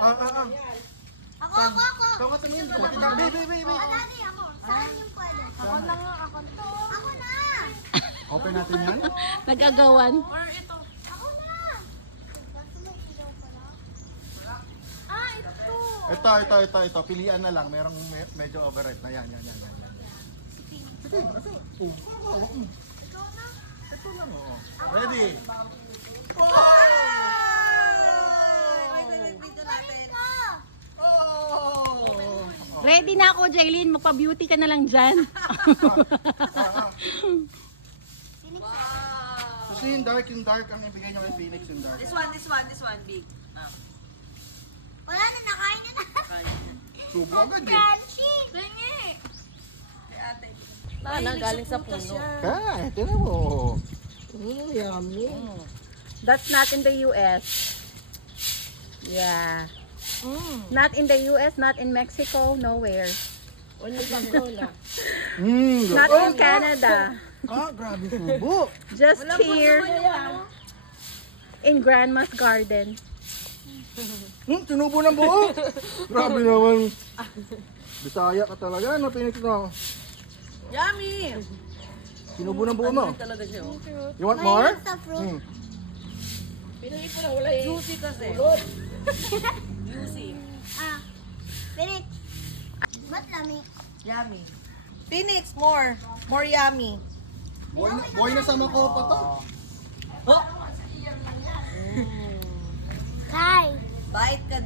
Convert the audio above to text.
Ako. Ikaw ka tumingin. Baby. Daddy, ako. Saan yung pwede? Ako na nga, ako to. Ako na. Open natin yan. Nag-agawan. Ako na. Ba't may ilaw pala? Ah, ito. Ito. Pilian na lang. Merong medyo overhead na yan. Sige. Ikaw na. Ito lang, oo. Ready? Balik ka. Oh! Ready na ako, Jaylin. Magpa-beauty ka na lang dyan. Kasi yung dark ang ibigay niyo kay Phoenix yung dark. This one, big. Wala na, nakain niya na. Subo agad eh. Crunchy. Sana, galing sa puno. Tinan mo. Yummy. That's not in the US. Yeah. Not in the US, not in Mexico, nowhere. Not in Canada. Grabe subo. Just here in Grandma's garden. Tinubo ng buo. Grabe naman. Bisaya ka talaga, no, Phoenix no? Yummy! Tinubo ng buo mo. Talaga siya. You want more? Mahilig sa fruit. Juicy kasi. Juicy. Pinik. Ba't lami? Yummy. Phoenix, more. More yummy. Boy na sa makopa to. Kai. Bite ka